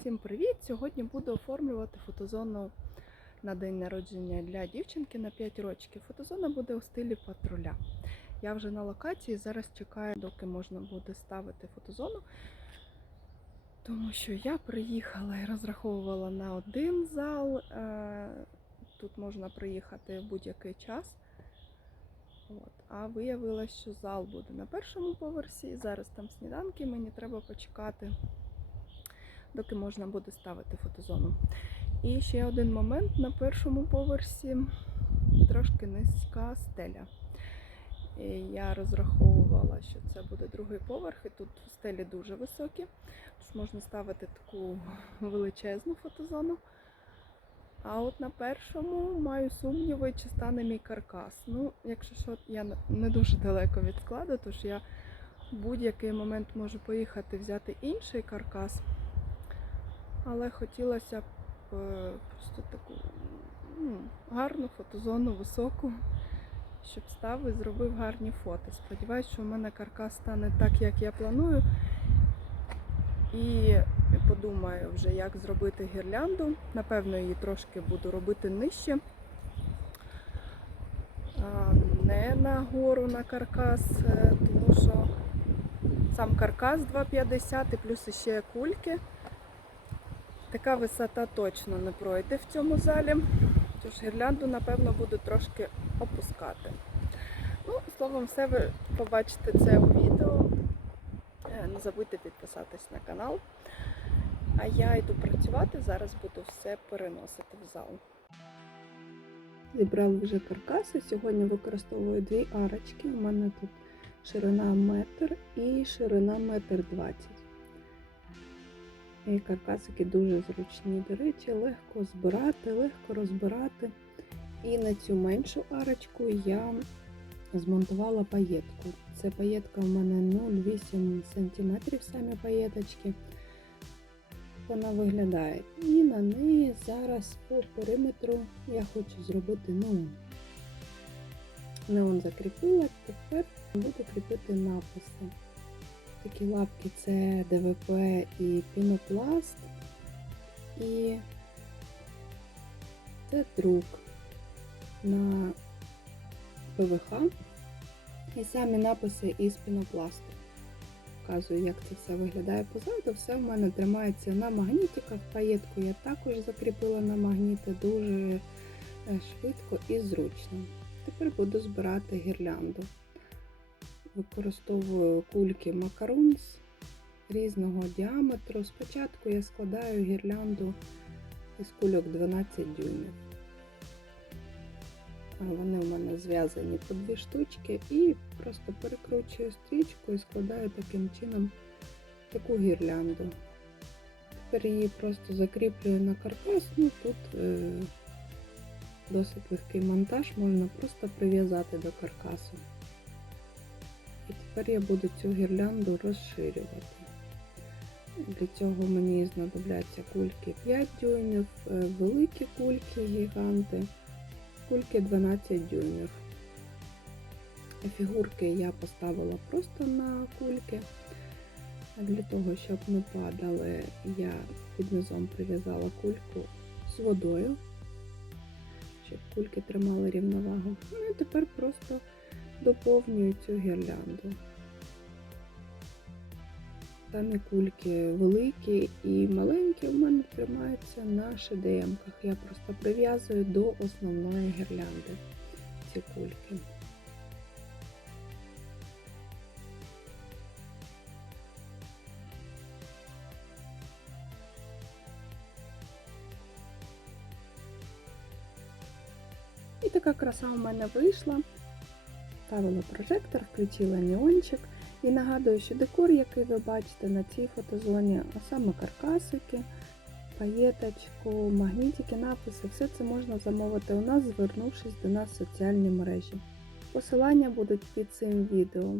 Всім привіт! Сьогодні буду оформлювати фотозону на день народження для дівчинки на 5 років. Фотозона буде у стилі патруля. Я вже на локації, зараз чекаю, доки можна буде ставити фотозону. Тому що я приїхала і розраховувала на один зал. Е, Тут можна приїхати в будь-який час. От. А виявилось, що зал буде на першому поверсі. Зараз там сніданки, мені треба почекати доки можна буде ставити фотозону. І ще один момент на першому поверсі трошки низька стеля. І я розраховувала, що це буде другий поверх, і тут стелі дуже високі, тож можна ставити таку величезну фотозону. А от на першому маю сумніви, чи стане мій каркас. Ну, якщо що, я не дуже далеко від складу, тож я в будь-який момент можу поїхати взяти інший каркас. Але хотілося б е, просто таку ну, гарну фотозону високу, щоб став і зробив гарні фото. Сподіваюсь, що в мене каркас стане так, як я планую. І подумаю вже, як зробити гірлянду. Напевно, її трошки буду робити нижче. Не на гору на каркас, е, тому що сам каркас 2,50 і плюс ще кульки. Така висота точно не пройде в цьому залі. Тож гірлянду, напевно, буду трошки опускати. Ну, словом, все ви побачите це у відео. Е, Не забудьте підписатись на канал. А я йду працювати, зараз буду все переносити в зал. Зібрали вже каркаси. Сьогодні використовую дві арочки. У мене тут ширина метр і ширина метр двадцять. І каркасики дуже зручні. До речі, легко збирати, легко розбирати. І на цю меншу арочку я змонтувала паєтку. Це паєтка в мене 0,8 см самі паєточки. Вона виглядає. І на неї зараз по периметру я хочу зробити неон. Неон закріпила, тепер буду кріпити написи. Такі лапки це ДВП і пінопласт. І це друк на ПВХ. І самі написи із пінопласту. Показую, як це все виглядає позаду. Все в мене тримається на магнітиках. Паєтку я також закріпила на магніти дуже е, швидко і зручно. Тепер буду збирати гірлянду використовую кульки макарунс різного діаметру. Спочатку я складаю гірлянду із кульок 12 дюймів. Вони у мене зв'язані по дві штучки і просто перекручую стрічку і складаю таким чином таку гірлянду. Тепер її просто закріплюю на каркас, ну тут е, досить легкий монтаж, можна просто прив'язати до каркасу. Тепер я буду цю гірлянду розширювати. Для цього мені знадобляться кульки 5 дюймів, е, великі кульки, гіганти, кульки 12 дюймів. Фігурки я поставила просто на кульки. Для того, щоб не падали, я під низом прив'язала кульку з водою, щоб кульки тримали рівновагу. Ну і тепер просто доповнюю цю гірлянду. Самі кульки великі і маленькі у мене тримаються на шедемках. Я просто прив'язую до основної гірлянди ці кульки. І така краса у мене вийшла. Ставила прожектор, включила неончик. І нагадую, що декор, який ви бачите на цій фотозоні, а саме каркасики, паєточку, магнітики, написи, все це можна замовити у нас, звернувшись до нас в соціальні мережі. Посилання будуть під цим відео.